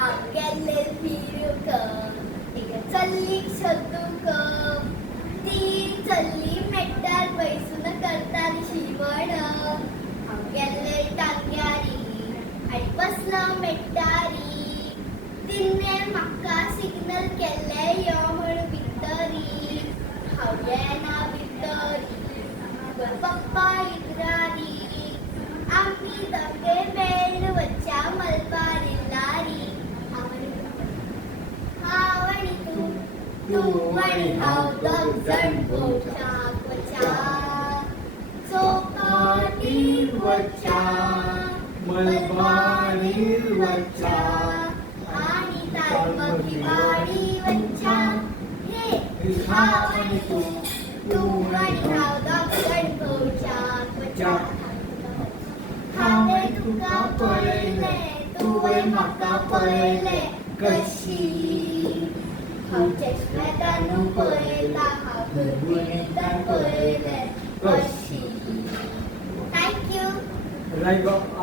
हांव गेल्ले फिरूंक एक चल्लीक सोदूंक ती चल्ली मेट्टार बैसून करताली शिवण हांव गेल्ले टांग्यारी आनी बसलो मेट्टारी तिणें म्हाका सिग्नल केल्ले यो म्हूण भितरी हांव येना भितरी पप्पा इगरारी आमी दोगे मेळून वच्चा मलबार इल्लारी हांव आनी तूं आनी हांव दोग जाण भोंवच्याक वच्चा चौपाटीर वच्चा मलबारीर वच्चा आनी तालमगी वाडी वच्चा हे हांव आनी तूं आनी हांव दोग जाण भोंवच्याक वच्चा हांवें तुका पळयलें तुवें म्हाका पळयलें कशी हांव चश्म्यातानू पळयता हांव दुर्बिणींतल्यान पळयलें कशी थँक्यू